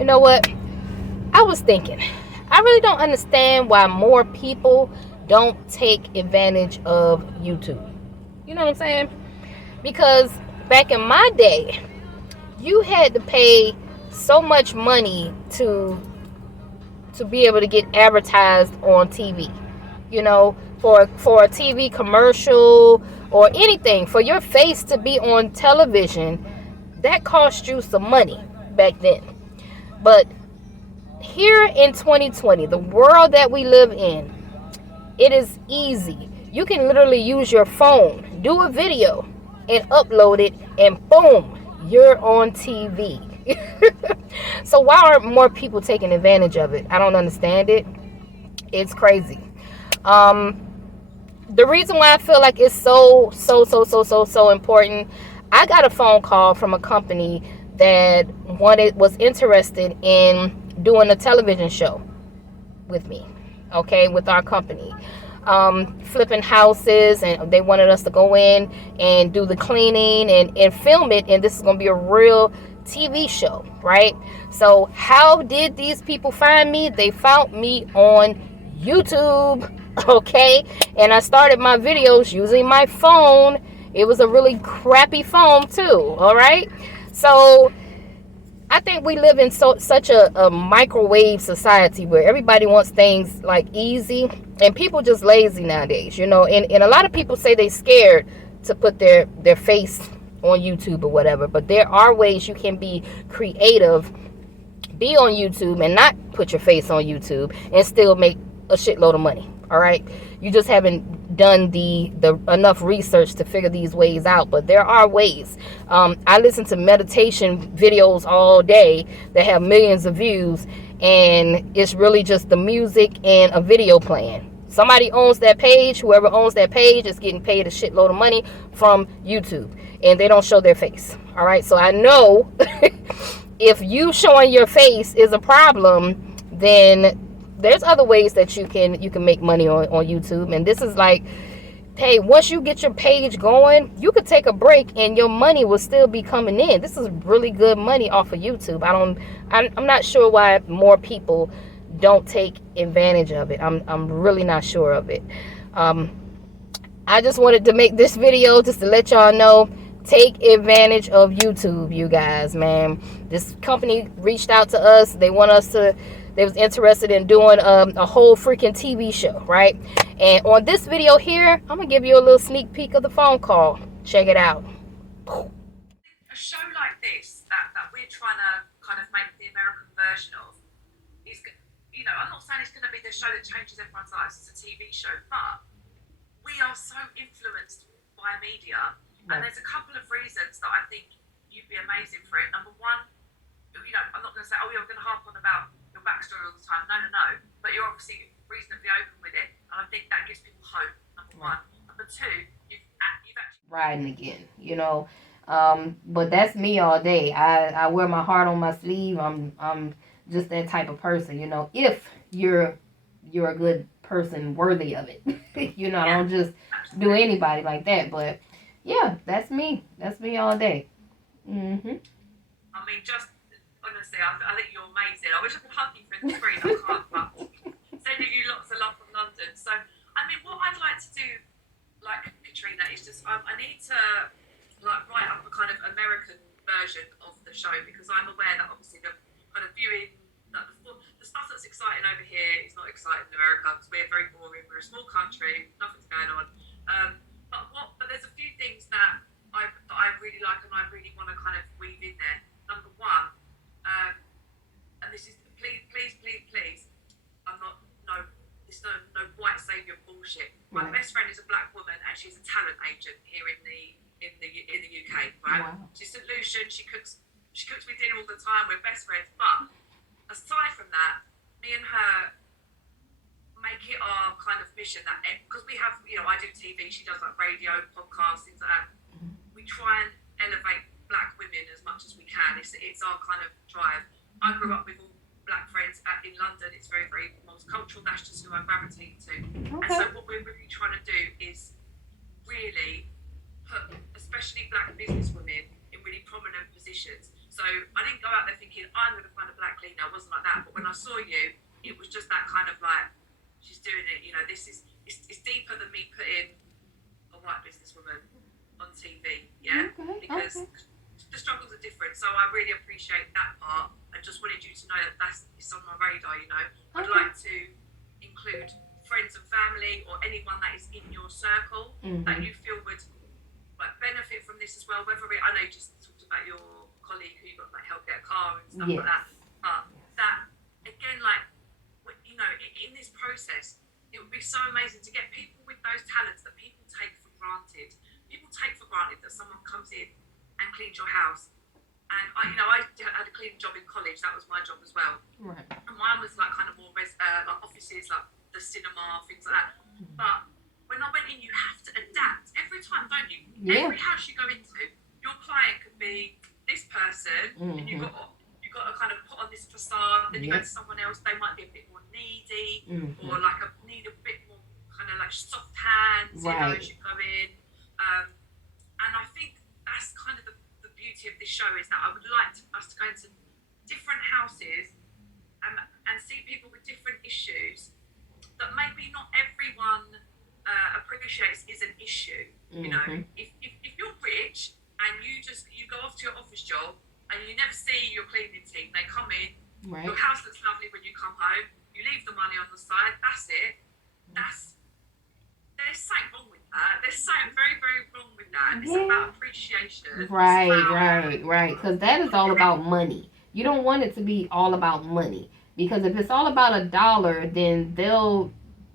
You know what? I was thinking, I really don't understand why more people don't take advantage of YouTube. You know what I'm saying? Because back in my day, you had to pay so much money to be able to get advertised on TV. You know, for a TV commercial or anything, for your face to be on television, that cost you some money back then. But here in 2020, the world that we live in, it is easy. You can literally use your phone, do a video, and upload it, and boom, you're on TV. So why aren't more people taking advantage of it? I don't understand it. It's crazy. Um, the reason why I feel like it's so important, I got a phone call from a company that was interested in doing a television show with me, okay, with our company, flipping houses, and they wanted us to go in and do the cleaning and film it, and this is going to be a real TV show, right? So how did these people find me? They found me on YouTube, okay, and I started my videos using my phone. It was a really crappy phone too, all right? So I think we live in such a microwave society where everybody wants things like easy, and people just lazy nowadays, you know. And a lot of people say they scared to put their face on YouTube or whatever, but there are ways you can be creative, be on YouTube and not put your face on YouTube and still make a shitload of money. All right, you just haven't done the enough research to figure these ways out, but there are ways. I listen to meditation videos all day that have millions of views, and it's really just the music and a video playing. Somebody owns that page. Whoever owns that page is getting paid a shitload of money from YouTube, and they don't show their face. All right, so I know if you showing your face is a problem, then there's other ways that you can make money on YouTube. And this is like, hey, once you get your page going, you could take a break and your money will still be coming in. This is really good money off of YouTube. I'm not sure why more people don't take advantage of it. I'm really not sure of it. I just wanted to make this video just to let y'all know, take advantage of YouTube, you guys, man. This company reached out to us. They was interested in doing a whole freaking TV show, right? And on this video here, I'm gonna give you a little sneak peek of the phone call. Check it out. A show like this that we're trying to kind of make the American version of is, you know, I'm not saying it's going to be the show that changes everyone's lives. It's a TV show, but we are so influenced by media, and there's a couple of reasons that I think you'd be amazing for it. Number one, you know, I'm not going to say, oh, you're going to harp on about your backstory all the time. No. But you're obviously reasonably open with it, and I think that gives people hope. Number one. Number two, you've actually riding again, you know. But that's me all day. I wear my heart on my sleeve. I'm just that type of person, you know. If you're a good person worthy of it, you know. I don't just do anybody like that. But yeah, that's me. That's me all day. I mean, just honestly, I think you're amazing. I wish I could hug you through the screen. I can't, but sending you lots of love from London. So, I mean, what I'd like to do, like Katrina, is just I need to like write up a kind of American version of the show, because I'm aware that obviously the kind of viewing, that the stuff that's exciting over here is not exciting in America, because we're very boring. We're a small country, nothing's going on. But there's a few things that I really like and I really want to kind of weave in there. Number one, and this is please, I'm not this no white saviour bullshit. My best friend is a black woman and she's a talent agent here in the UK, right? Wow. She's St. Lucian. She cooks me dinner all the time. We're best friends. But aside from that, me and her make it our kind of mission that, because we have, you know, I do TV, she does like radio, podcasts, things like that. We try and elevate black women as much as we can. It's our kind of drive. I grew up with all black friends in London. It's very, very multicultural. That's just who I gravitate to. Okay. And so what we're really trying to do is really put especially black business women in really prominent positions. So I out there thinking, I'm going to find a black cleaner. It wasn't like that. But when I saw you, it was just that kind of like, she's doing it. You know, this is, it's deeper than me putting a white businesswoman on TV. Yeah. Because the struggles are different. So I really appreciate that part. I just wanted you to know that it's on my radar, you know. I'd like to include friends and family or anyone that is in your circle that you feel would like benefit from this as well. Whether I know you just talked about your colleague who you got like help get a car and stuff like that, but that again, like, you know, in this process, it would be so amazing to get people with those talents that people take for granted. People take for granted that someone comes in and cleans your house. And I had a cleaning job in college. That was my job as well. Right. And mine was like kind of more like offices, like the cinema, things like that. But when I went in, you have to adapt every time, don't you? Yeah. Every house you go into, your client could be this person, and you got to kind of put on this facade. Then you go to someone else, they might be a bit more needy, or like need a bit more kind of like soft hands, you know, as you go in. And I think that's kind of the beauty of this show, is that I would like us to go into different houses and see people with different issues that maybe not everyone appreciates is an issue. You know, if you're rich and you go off to your office job and you never see your cleaning team, they come in, your house looks lovely when you come home, you leave the money on the side, that's it. There's something wrong with that. There's something very, very wrong with that. It's about appreciation. Right. Because that is all about money. You don't want it to be all about money. Because if it's all about $1, then they'll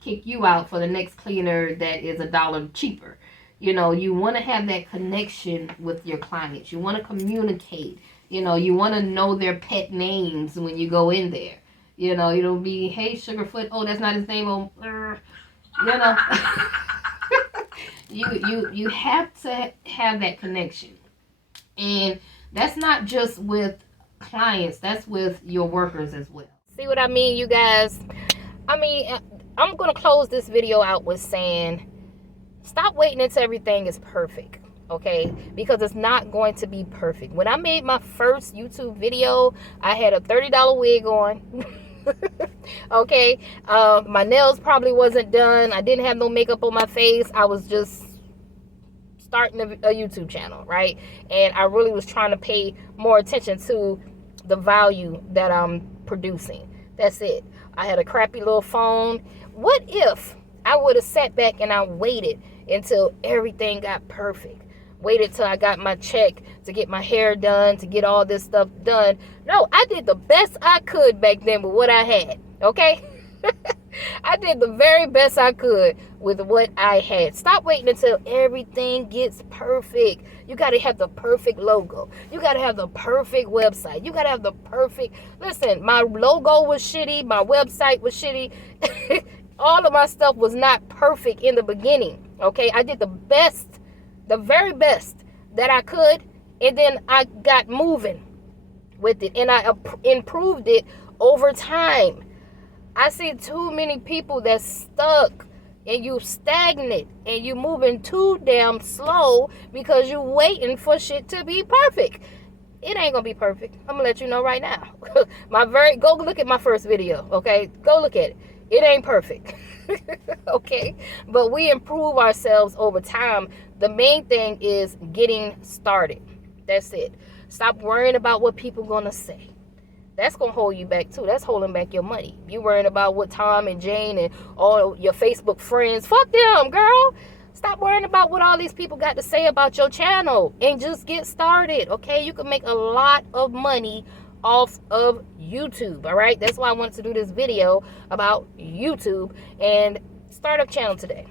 kick you out for the next cleaner that is $1 cheaper. You know, you want to have that connection with your clients. You want to communicate. You know, you want to know their pet names when you go in there. You know, it'll be, hey, Sugarfoot. Oh, that's not his name. Oh, you know. You have to have that connection. And that's not just with clients. That's with your workers as well. See what I mean, you guys? I mean, I'm going to close this video out with saying, stop waiting until everything is perfect, okay? Because it's not going to be perfect. When I made my first YouTube video, I had a $30 wig on. Okay? My nails probably wasn't done. I didn't have no makeup on my face. I was just starting a YouTube channel, right? And I really was trying to pay more attention to the value that I'm producing. That's it. I had a crappy little phone. What if I would have sat back and I waited until everything got perfect? Waited till I got my check to get my hair done, to get all this stuff done. No, I did the best I could back then with what I had, okay? I did the very best I could with what I had. Stop waiting until everything gets perfect. You got to have the perfect logo. You got to have the perfect website. You got to have the perfect... Listen, my logo was shitty. My website was shitty. All of my stuff was not perfect in the beginning, okay? I did the best, the very best that I could, and then I got moving with it, and I improved it over time. I see too many people that's stuck and you stagnant and you moving too damn slow because you waiting for shit to be perfect. It ain't gonna be perfect. I'm gonna let you know right now. Go look at my first video, okay? Go look at it. It ain't perfect. Okay? But we improve ourselves over time. The main thing is getting started. That's it. Stop worrying about what people gonna say. That's going to hold you back, too. That's holding back your money. You worrying about what Tom and Jane and all your Facebook friends. Fuck them, girl. Stop worrying about what all these people got to say about your channel. And just get started, okay? You can make a lot of money off of YouTube, all right? That's why I wanted to do this video about YouTube and start a channel today.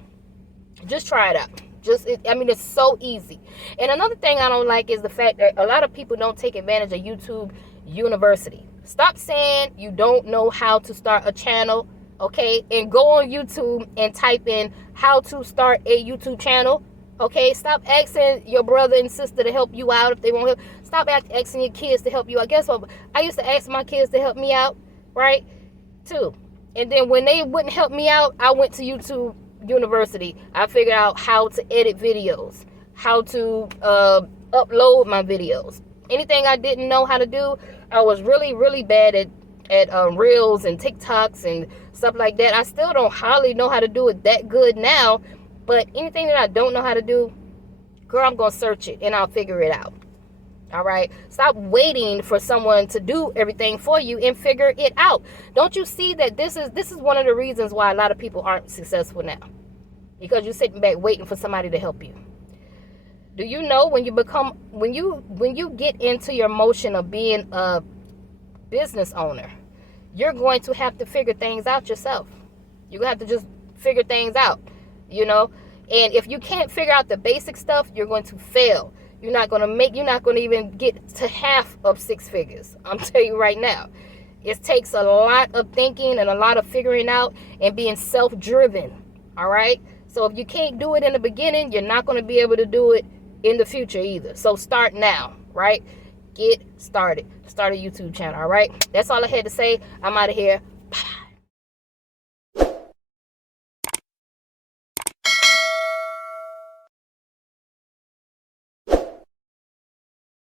Just try it out. It's so easy. And another thing I don't like is the fact that a lot of people don't take advantage of YouTube University. Stop saying you don't know how to start a channel, okay? And go on YouTube and type in how to start a YouTube channel, okay? Stop asking your brother and sister to help you out if they won't help. Stop asking your kids to help you out. Guess what? I used to ask my kids to help me out, right? Too. And then when they wouldn't help me out, I went to YouTube University. I figured out how to edit videos, how to upload my videos. Anything I didn't know how to do, I was really, really bad at reels and TikToks and stuff like that. I still don't hardly know how to do it that good now, but anything that I don't know how to do, girl, I'm gonna search it and I'll figure it out. All right, stop waiting for someone to do everything for you and figure it out. Don't you see that this is one of the reasons why a lot of people aren't successful now? Because you're sitting back waiting for somebody to help you. Do you know when you get into your motion of being a business owner, you're going to have to figure things out yourself. You're going to have to just figure things out, you know? And if you can't figure out the basic stuff, you're going to fail. You're not going to even get to half of six figures. I'm telling you right now. It takes a lot of thinking and a lot of figuring out and being self-driven, all right? So if you can't do it in the beginning, you're not going to be able to do it in the future either. So start now, right? Get started. Start a YouTube channel, all right? That's all I had to say. I'm out of here.